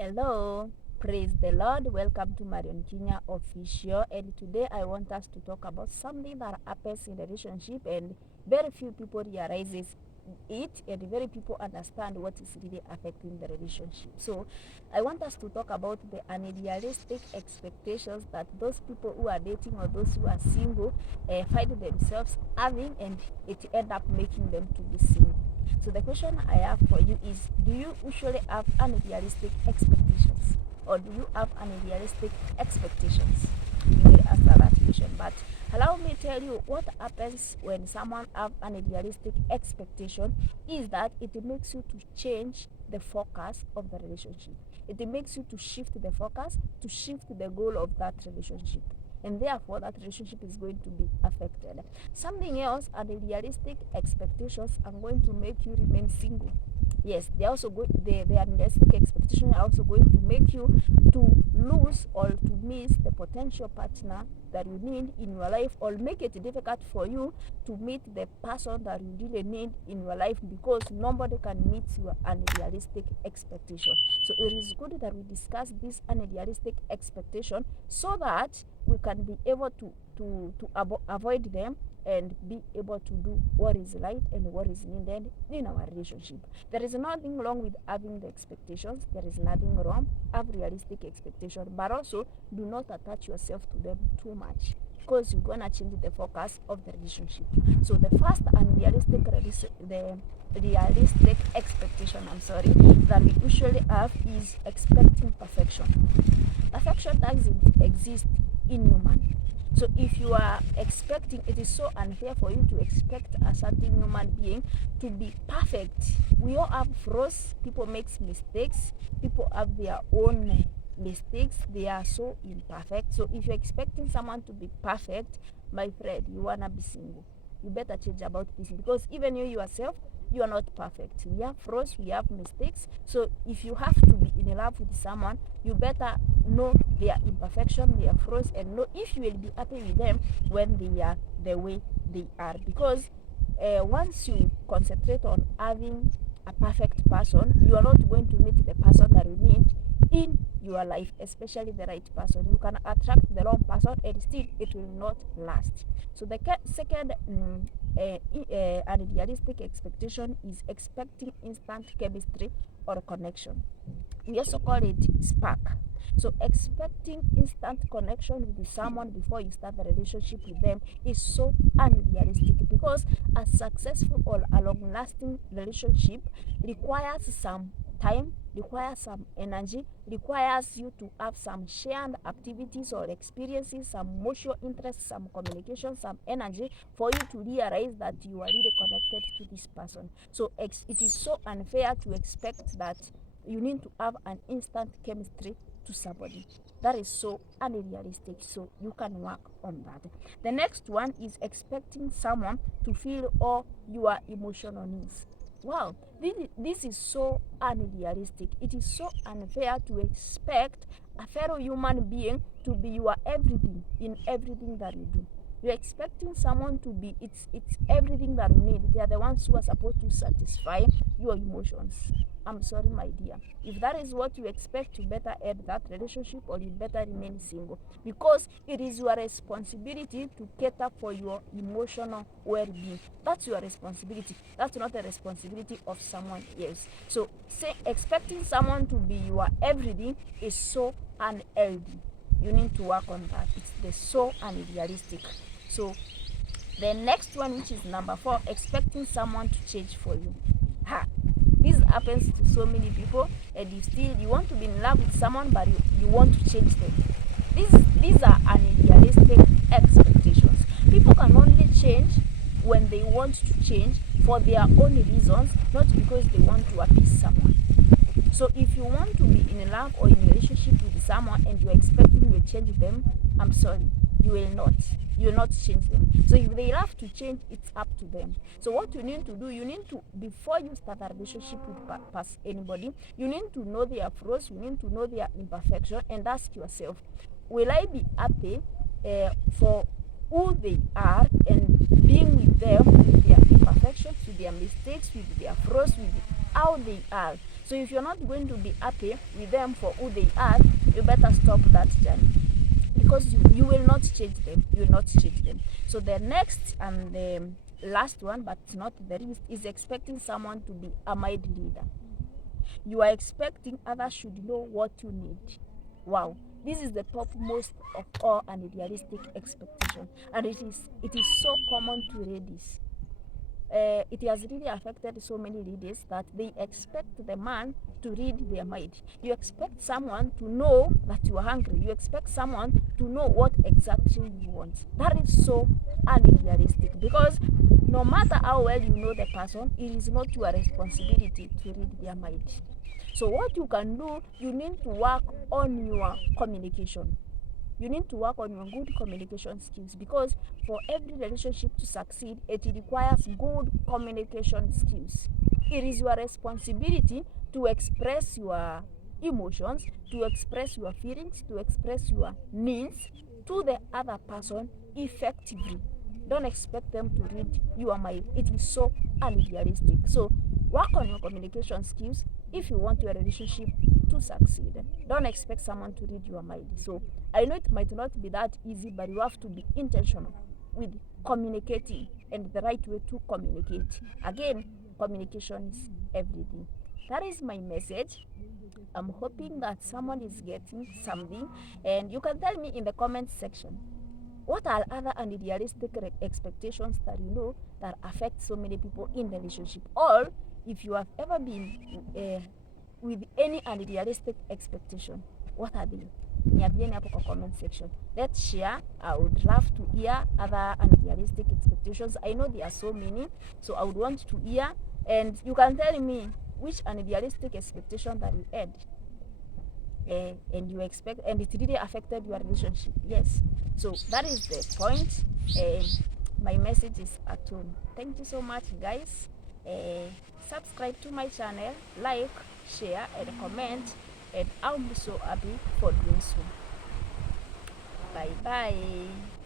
Hello, praise the Lord. Welcome to Marion Kinya official. And today I want us to talk about something that happens in the relationship, and very few people realizes it, and very people understand what is really affecting the relationship. So I want us to talk about the unrealistic expectations that those people who are dating or those who are single find themselves having, and it end up making them to be single. So the question I have for you is, do you usually have unrealistic expectations, or do you have unrealistic expectations? You will answer that question, but allow me tell you what happens when someone have unrealistic expectation is that it makes you to change the focus of the relationship. It makes you to shift the focus, to shift the goal of that relationship, and therefore that relationship is going to be affected. Something else, unrealistic expectations are going to make you remain single. Yes, they also the unrealistic expectations are also going to make you to lose or to miss the potential partner that you need in your life, or make it difficult for you to meet the person that you really need in your life, because nobody can meet your unrealistic expectation. So it is good that we discuss this unrealistic expectation so that we can be able to avoid them and be able to do what is right and what is needed in our relationship. There is nothing wrong with having the expectations. There is nothing wrong. Have realistic expectations, but also do not attach yourself to them too much, because you're gonna change the focus of the relationship. So the first unrealistic realistic expectation, that we usually have is expecting perfection. Perfection doesn't exist in human. So if you are expecting, it is so unfair for you to expect a certain human being to be perfect. We all have flaws. People make mistakes. People have their own mistakes. They are so imperfect. So if you're expecting someone to be perfect, my friend, you wanna be single. You better change about this, because even you yourself, you are not perfect. We have flaws, we have mistakes. So if you have to be in love with someone, you better know their imperfection, their flaws, and know if you will be happy with them when they are the way they are. Because once you concentrate on having a perfect person, you are not going to meet the person that you need in your life, especially the right person. You can attract the wrong person and still it will not last. So the second unrealistic expectation is expecting instant chemistry or connection. We also call it spark. So expecting instant connection with someone before you start the relationship with them is so unrealistic, because a successful or a long-lasting relationship requires some time, requires some energy, requires you to have some shared activities or experiences, some mutual interest, some communication, some energy, for you to realize that you are really connected to this person. So it is so unfair to expect that you need to have an instant chemistry to somebody. That is so unrealistic. So you can work on that. The next one is expecting someone to feel all your emotional needs. Wow, this is so unrealistic. It is so unfair to expect a fellow human being to be your everything in everything that you do. You're expecting someone to be it's everything that you need. They are the ones who are supposed to satisfy your emotions. I'm sorry, my dear. If that is what you expect, you better end that relationship, or you better remain single, because it is your responsibility to cater for your emotional well-being. That's your responsibility. That's not the responsibility of someone else. So expecting someone to be your everything is so unhealthy. You need to work on that. It's so unrealistic. So the next one, which is number 4, expecting someone to change for you. This happens to so many people, and you want to be in love with someone, but you want to change them. These are unrealistic expectations. People can only change when they want to change for their own reasons, not because they want to appease someone. So if you want to be in love or in a relationship with someone and you're expecting you will change them, I'm sorry, you will not. You will not change them. So if they have to change, it's up to them. So what you need to do, you need to, before you start a relationship with anybody, you need to know their flaws, you need to know their imperfection, and ask yourself, will I be happy for who they are and being with them with their imperfections, with their mistakes, with their flaws, with how they are. So if you're not going to be happy with them for who they are, you better stop that journey, because you will not change them. You will not change them. So the next and the last one, but not the least, is expecting someone to be a mind leader. You are expecting others should know what you need. Wow, this is the topmost of all unrealistic expectation, and it is so common to ladies. It has really affected so many ladies that they expect the man to read their mind. You expect someone to know that you are hungry. You expect someone to know what exactly you want. That is so unrealistic, because no matter how well you know the person, it is not your responsibility to read their mind. So what you can do, you need to work on your communication. You need to work on your good communication skills, because for every relationship to succeed, it requires good communication skills. It is your responsibility to express your emotions, to express your feelings, to express your needs to the other person effectively. Don't expect them to read your mind. It is so unrealistic. So work on your communication skills if you want your relationship to succeed. Don't expect someone to read your mind. So I know it might not be that easy, but you have to be intentional with communicating and the right way to communicate. Again, communication is everything. That is my message. I'm hoping that someone is getting something, and you can tell me in the comment section, what are other unrealistic expectations that you know that affect so many people in the relationship? Or if you have ever been with any unrealistic expectation, what are they? Niambieni hapo kwa comment section. Let's share. I would love to hear other unrealistic expectations. I know there are so many, so I would want to hear, and you can tell me which unrealistic expectation that you had. And you expect, and it really affected your relationship. Yes, so that is the point. My message is at home. Thank you so much, guys. Subscribe to my channel, like, share, and comment, and I'll be so happy for doing so. Bye bye.